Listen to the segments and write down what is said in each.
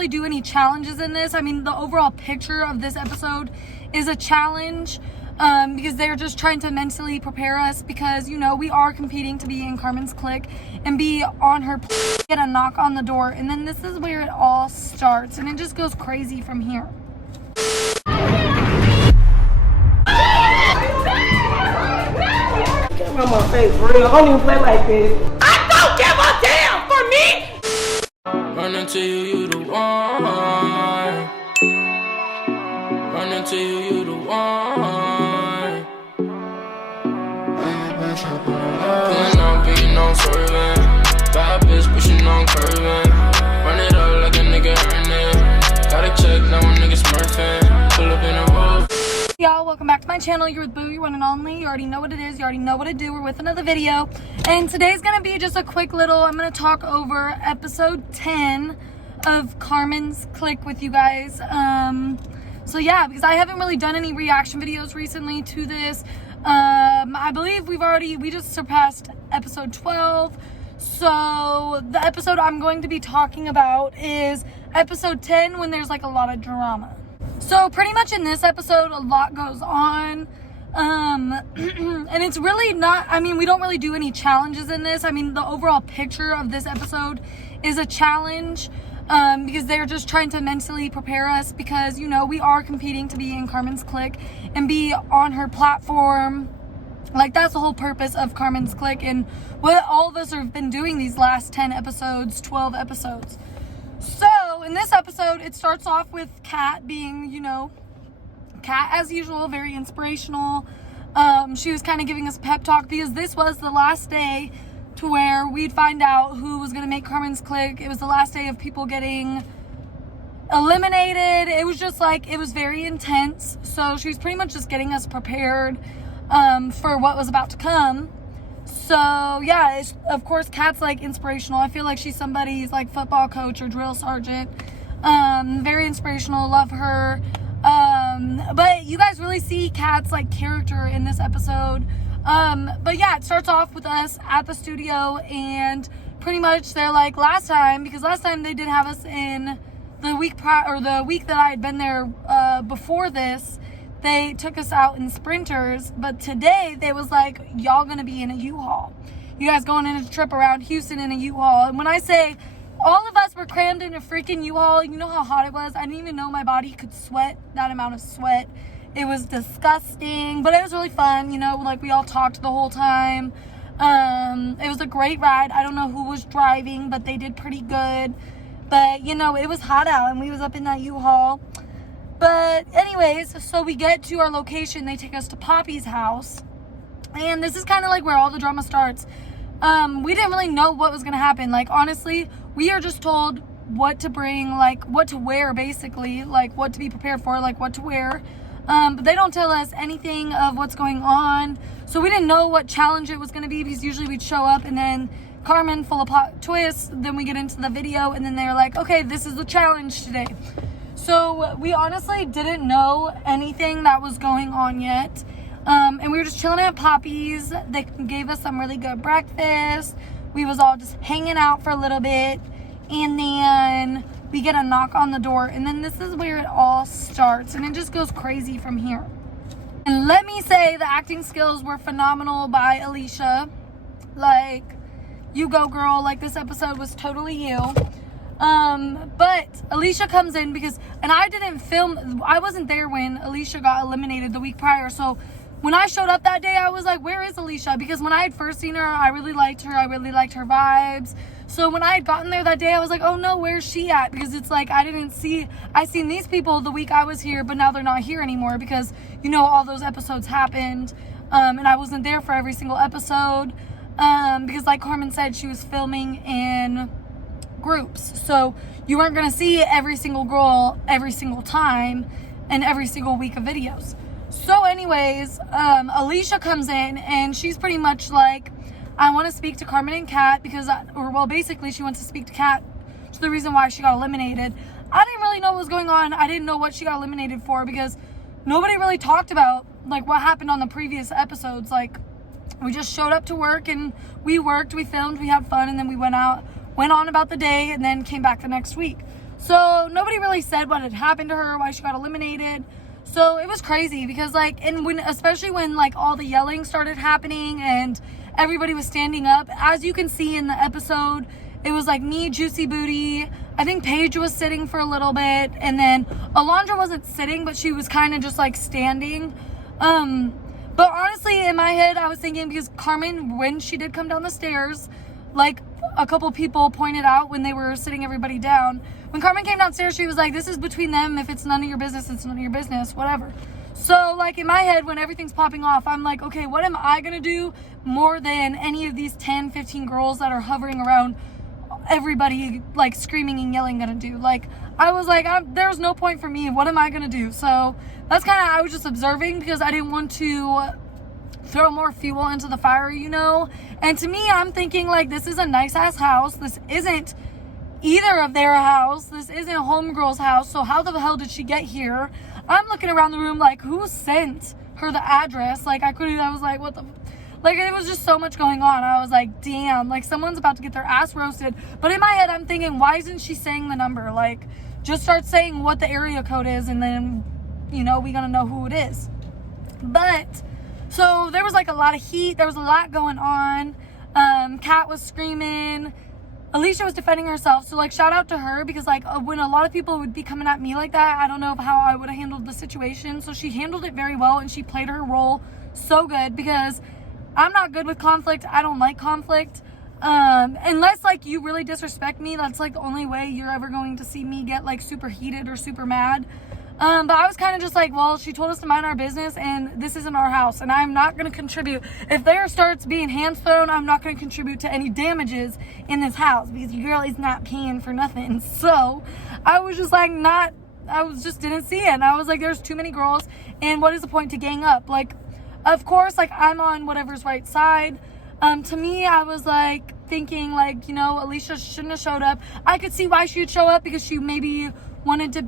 really do any challenges in this. I mean, the overall picture of this episode is a challenge because they're just trying to mentally prepare us because, you know, we are competing to be in Carmen's clique and be on her get a knock on the door. And then this is where it all starts. And it just goes crazy from here. Get around my face, for real. I don't even play like this. I don't give a damn for me! Running to you, you the one. Running to you, you the one. Pulling up, being on swerving. Bad bitch pushing on curving. Run it up like a nigga earning. Gotta check, now a nigga smurfing. Pull up in a roll. Y'all, welcome back to my channel. You're with Boo, your one and only. You already know what it is. You already know what to do. We're with another video. And today's going to be just a quick little, I'm going to talk over episode 10 of Carmen's Clique with you guys. So yeah, because I haven't really done any reaction videos recently to this. I believe we just surpassed episode 12. So the episode I'm going to be talking about is episode 10 when there's like a lot of drama. So pretty much in this episode, a lot goes on. And it's really not, I mean, we don't really do any challenges in this. I mean, the overall picture of this episode is a challenge because they're just trying to mentally prepare us because, you know, we are competing to be in Carmen's clique and be on her platform. Like, that's the whole purpose of Carmen's clique and what all of us have been doing these last 10 episodes, 12 episodes. So, in this episode, it starts off with Kat being, you know, Kat as usual, very inspirational. She was kind of giving us a pep talk because this was the last day to where we'd find out who was going to make Carmen's clique. It was the last day of people getting eliminated. It was just like, it was very intense. So, she was pretty much just getting us prepared for what was about to come. So yeah, of course Kat's like inspirational. I feel like she's somebody's like football coach or drill sergeant. Very inspirational, love her. But you guys really see Kat's like character in this episode. But yeah, it starts off with us at the studio and pretty much they're like last time they did have us in the week the week that I had been there before this. They took us out in sprinters, but today they was like, y'all gonna be in a U-Haul. You guys going on a trip around Houston in a U-Haul. And when I say all of us were crammed in a freaking U-Haul, you know how hot it was? I didn't even know my body could sweat that amount of sweat. It was disgusting, but it was really fun. You know, like we all talked the whole time. It was a great ride. I don't know who was driving, but they did pretty good. But, you know, it was hot out and we was up in that U-Haul. But anyways, so we get to our location. They take us to Poppy's house. And this is kind of like where all the drama starts. We didn't really know what was going to happen. Like, honestly, we are just told what to bring, like what to wear, basically. Like what to be prepared for, like what to wear. But they don't tell us anything of what's going on. So we didn't know what challenge it was going to be because usually we'd show up and then Carmen full of plot twists. Then we get into the video and then they're like, okay, this is the challenge today. So we honestly didn't know anything that was going on yet. And we were just chilling at Poppy's. They gave us some really good breakfast. We was all just hanging out for a little bit. And then we get a knock on the door. And then this is where it all starts. And it just goes crazy from here. And let me say the acting skills were phenomenal by Alicia. Like, you go girl. Like, this episode was totally you. But Alicia comes in because, and I didn't film, I wasn't there when Alicia got eliminated the week prior. So when I showed up that day, I was like, where is Alicia? Because when I had first seen her, I really liked her. I really liked her vibes. So when I had gotten there that day, I was like, oh no, where's she at? Because it's like, I seen these people the week I was here, but now they're not here anymore because, you know, all those episodes happened. And I wasn't there for every single episode. Because like Carmen said, she was filming in groups, so you weren't going to see every single girl every single time and every single week of videos. So anyways, Alicia comes in and she's pretty much like, I want to speak to Carmen and Kat because, basically she wants to speak to Kat. It's the reason why she got eliminated. I didn't really know what was going on. I didn't know what she got eliminated for because nobody really talked about like what happened on the previous episodes. Like, we just showed up to work and we worked, we filmed, we had fun, and then we went on about the day and then came back the next week. So nobody really said what had happened to her, why she got eliminated. So it was crazy because like, and when, especially when like all the yelling started happening and everybody was standing up, as you can see in the episode, it was like me, Juicy Booty, I think Paige was sitting for a little bit, and then Alondra wasn't sitting, but she was kind of just like standing. But honestly, in my head, I was thinking, because Carmen, when she did come down the stairs, like a couple people pointed out when they were sitting everybody down, when Carmen came downstairs, she was like, this is between them. If it's none of your business, it's none of your business, whatever. So like in my head, when everything's popping off, I'm like, okay, what am I gonna do more than any of these 10, 15 girls that are hovering around everybody like screaming and yelling gonna do? Like, I was like, there's no point for me. What am I gonna do? So that's kind of, I was just observing because I didn't want to throw more fuel into the fire, you know? And to me, I'm thinking like, this is a nice ass house. This isn't either of their house. This isn't Homegirl's house. So how the hell did she get here? I'm looking around the room like, who sent her the address? Like, I was like, what the, like, it was just so much going on. I was like, damn, like someone's about to get their ass roasted. But in my head, I'm thinking, why isn't she saying the number? Like, just start saying what the area code is, and then, you know, we gonna know who it is. But so there was like a lot of heat. There was a lot going on. Kat was screaming. Alicia was defending herself. So like, shout out to her, because like when a lot of people would be coming at me like that, I don't know how I would have handled the situation. So she handled it very well, and she played her role so good, because I'm not good with conflict. I don't like conflict. Unless like you really disrespect me, that's like the only way you're ever going to see me get like super heated or super mad. But I was kind of just like, well, she told us to mind our business, and this isn't our house, and I'm not going to contribute. If there starts being hands thrown, I'm not going to contribute to any damages in this house, because your girl is not paying for nothing. So I was just like, didn't see it. And I was like, there's too many girls, and what is the point to gang up? Like, of course, like I'm on whatever's right side. To me, I was like thinking like, you know, Alicia shouldn't have showed up. I could see why she would show up, because she maybe wanted to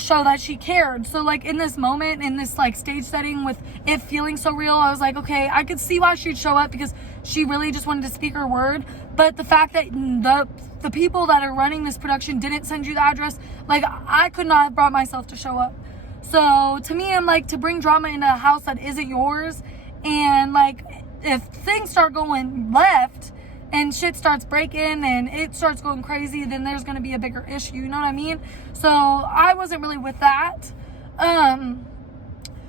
show that she cared. So like in this moment, in this like stage setting with it feeling so real, I was like, okay, I could see why she'd show up, because she really just wanted to speak her word. But the fact that the people that are running this production didn't send you the address, like I could not have brought myself to show up. So to me, I'm like, to bring drama into a house that isn't yours, and like if things start going left and shit starts breaking and it starts going crazy, then there's going to be a bigger issue, you know what I mean? So I wasn't really with that.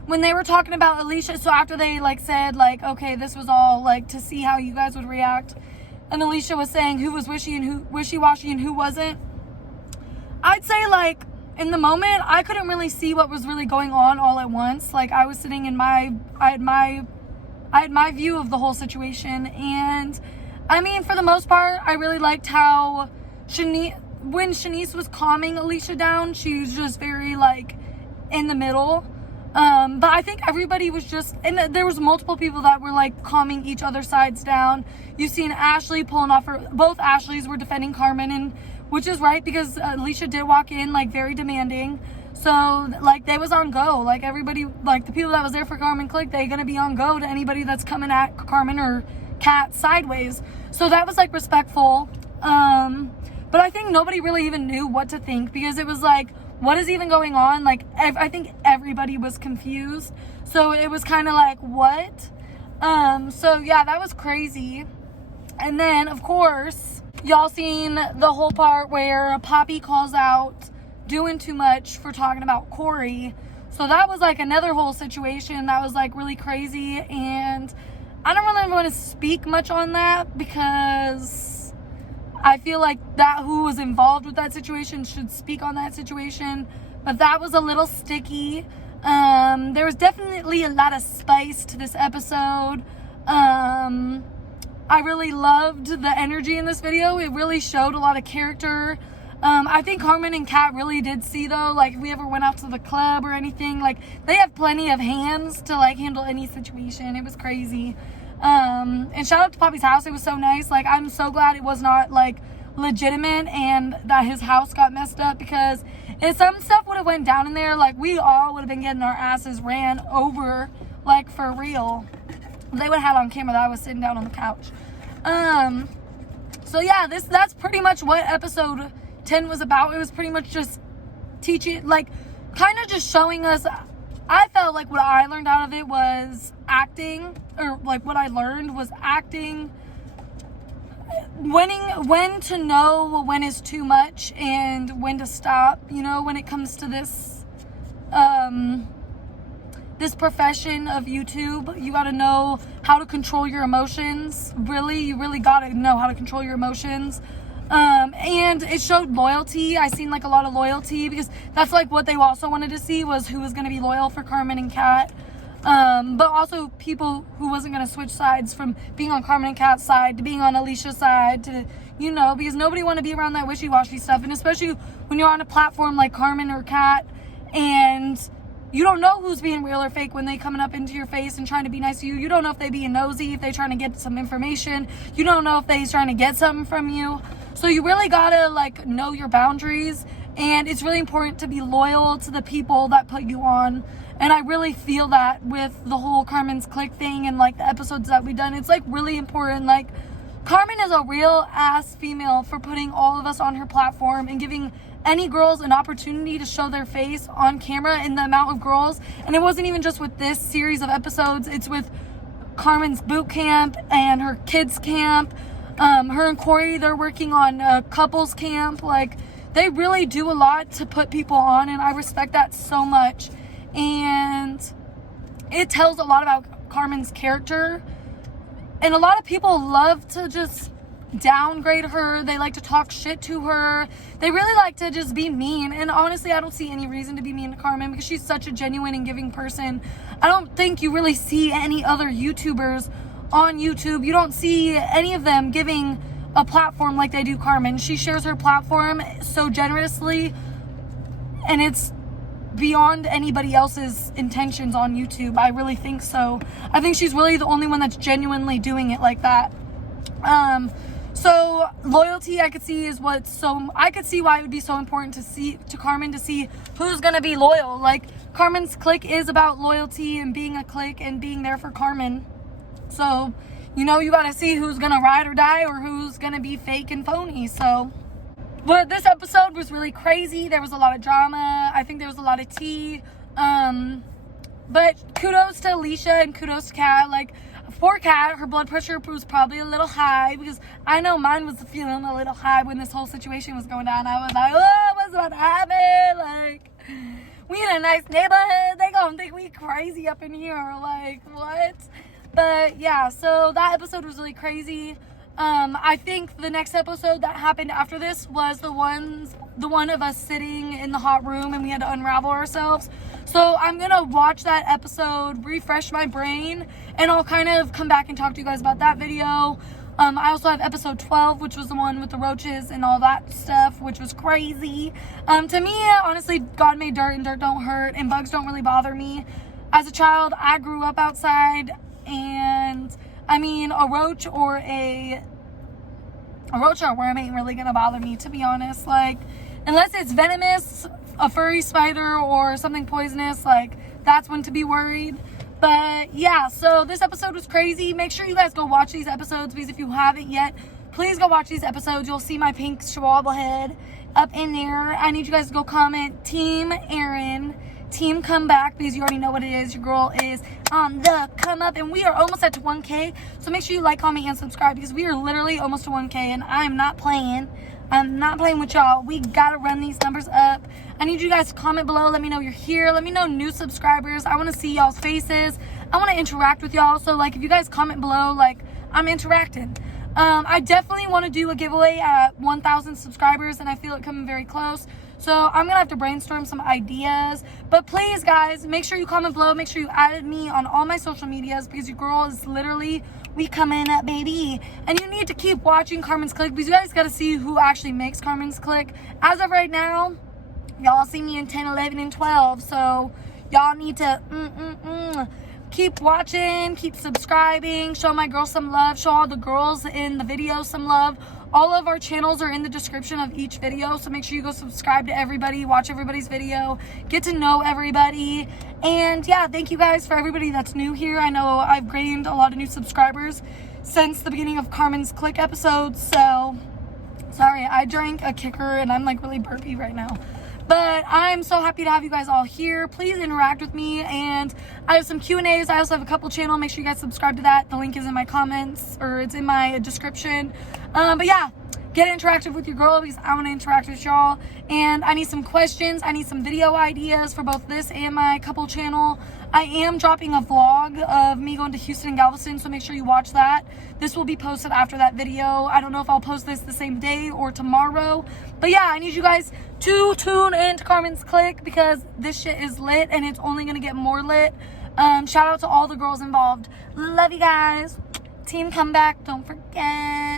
When they were talking about Alicia, so after they like said like, okay, this was all like to see how you guys would react, and Alicia was saying who was wishy-washy and who wasn't, I'd say like in the moment I couldn't really see what was really going on all at once. Like I was sitting in I had my view of the whole situation, and I mean, for the most part, I really liked how when Shanice was calming Alicia down, she was just very like in the middle. But I think everybody was just, and there was multiple people that were like calming each other's sides down. You've seen Ashley pulling off both Ashleys were defending Carmen, and which is right, because Alicia did walk in like very demanding. So like they was on go, like everybody, like the people that was there for Carmen Clique, they gonna be on go to anybody that's coming at Carmen or Kat sideways. So that was like respectful. But I think nobody really even knew what to think, because it was like, what is even going on? Like I think everybody was confused. So it was kind of like, what? So yeah, that was crazy. And then of course, y'all seen the whole part where Poppy calls out doing too much for talking about Corey. So that was like another whole situation that was like really crazy, and I don't really want to speak much on that, because I feel like that who was involved with that situation should speak on that situation. But that was a little sticky. There was definitely a lot of spice to this episode. I really loved the energy in this video. It really showed a lot of character. I think Carmen and Kat really did see, though, like if we ever went out to the club or anything, like they have plenty of hands to like handle any situation. It was crazy. And shout out to Poppy's house. It was so nice. Like I'm so glad it was not like legitimate and that his house got messed up, because if some stuff would have went down in there, like we all would have been getting our asses ran over, like for real. They would have had on camera that I was sitting down on the couch. So yeah, that's pretty much what episode 10 was about. It was pretty much just teaching, like, kind of just showing us. I felt like what I learned out of it was acting, or like what I learned was acting, when to know when is too much and when to stop, you know, when it comes to this this profession of YouTube. You got to know how to control your emotions. You really got to know how to control your emotions. And it showed loyalty. I seen like a lot of loyalty, because that's like what they also wanted to see, was who was going to be loyal for Carmen and Kat. But also people who wasn't going to switch sides from being on Carmen and Kat's side to being on Alicia's side, to, you know, because nobody want to be around that wishy-washy stuff. And especially when you're on a platform like Carmen or Kat, and you don't know who's being real or fake when they coming up into your face and trying to be nice to you. You don't know if they being nosy, if they trying to get some information. You don't know if they's trying to get something from you. So you really gotta like know your boundaries, and it's really important to be loyal to the people that put you on. And I really feel that with the whole Carmen's Clique thing and like the episodes that we've done. It's like really important. Like, Carmen is a real ass female for putting all of us on her platform and giving any girls an opportunity to show their face on camera, in the amount of girls. And it wasn't even just with this series of episodes, it's with Carmen's boot camp and her kids camp. Her and Corey, they're working on a couples camp. Like, they really do a lot to put people on, and I respect that so much. And it tells a lot about Carmen's character. And a lot of people love to just downgrade her. They like to talk shit to her. They really like to just be mean. And honestly, I don't see any reason to be mean to Carmen, because she's such a genuine and giving person. I don't think you really see any other YouTubers on YouTube. You don't see any of them giving a platform like they do Carmen. She shares her platform so generously, and it's beyond anybody else's intentions on YouTube. I really think so. I think she's really the only one that's genuinely doing it like that. So loyalty, I could see I could see why it would be so important to Carmen to see who's gonna be loyal. Like, Carmen's Clique is about loyalty and being a clique and being there for Carmen. So, you know, you gotta see who's gonna ride or die, or who's gonna be fake and phony. So, but this episode was really crazy. There was a lot of drama. I think there was a lot of tea. But kudos to Alicia and kudos to Kat. Like, poor Kat, her blood pressure was probably a little high, because I know mine was feeling a little high when this whole situation was going down. I was like, oh, what's about to happen? Like, we in a nice neighborhood. They gonna think we crazy up in here. Like, what? But yeah, so that episode was really crazy. I think the next episode that happened after this was the one of us sitting in the hot room and we had to unravel ourselves. So I'm gonna watch that episode, refresh my brain, and I'll kind of come back and talk to you guys about that video. I also have episode 12, which was the one with the roaches and all that stuff, which was crazy. To me, honestly, God made dirt and dirt don't hurt, and bugs don't really bother me. As a child, I grew up outside, and I mean, a roach or a worm ain't really gonna bother me, to be honest. Like, unless it's venomous, a furry spider, or something poisonous, like, that's when to be worried. But yeah, so this episode was crazy. Make sure you guys go watch these episodes, because if you haven't yet, please go watch these episodes. You'll see my pink schwabble head up in there. I need you guys to go comment Team Erin, Team Come Back, because you already know what it is. Your girl is on the come up, and we are almost at 1K. So make sure you like, comment, and subscribe, because we are literally almost to 1K, and I'm not playing. I'm not playing with y'all. We gotta run these numbers up. I need you guys to comment below. Let me know you're here. Let me know new subscribers. I want to see y'all's faces. I want to interact with y'all. So, like, if you guys comment below, like, I'm interacting. I definitely want to do a giveaway at 1,000 subscribers, and I feel it coming very close. So I'm going to have to brainstorm some ideas. But please, guys, make sure you comment below. Make sure you added me on all my social medias, because your girl is literally, we coming up, baby. And you need to keep watching Carmen's Clique, because you guys got to see who actually makes Carmen's Clique. As of right now, y'all see me in 10, 11, and 12. So y'all need to keep watching, keep subscribing, show my girl some love, show all the girls in the video some love. All of our channels are in the description of each video, so make sure you go subscribe to everybody, watch everybody's video, get to know everybody. And yeah, thank you guys for everybody that's new here. I know I've gained a lot of new subscribers since the beginning of Carmen's Clique episodes, so Sorry, I drank a kicker and I'm like really burpy right now. But I'm so happy to have you guys all here. Please interact with me, and I have some Q&As. I also have a couple channel. Make sure you guys subscribe to that. The link is in my comments, or it's in my description. But yeah, get interactive with your girl because I want to interact with y'all. And I need some questions. I need some video ideas for both this and my couple channel. I am dropping a vlog of me going to Houston and Galveston, so make sure you watch that. This will be posted after that video. I don't know if I'll post this the same day or tomorrow. But yeah, I need you guys to tune in to Carmen's Clique because this shit is lit and it's only going to get more lit. Shout out to all the girls involved. Love you guys. Team comeback, don't forget.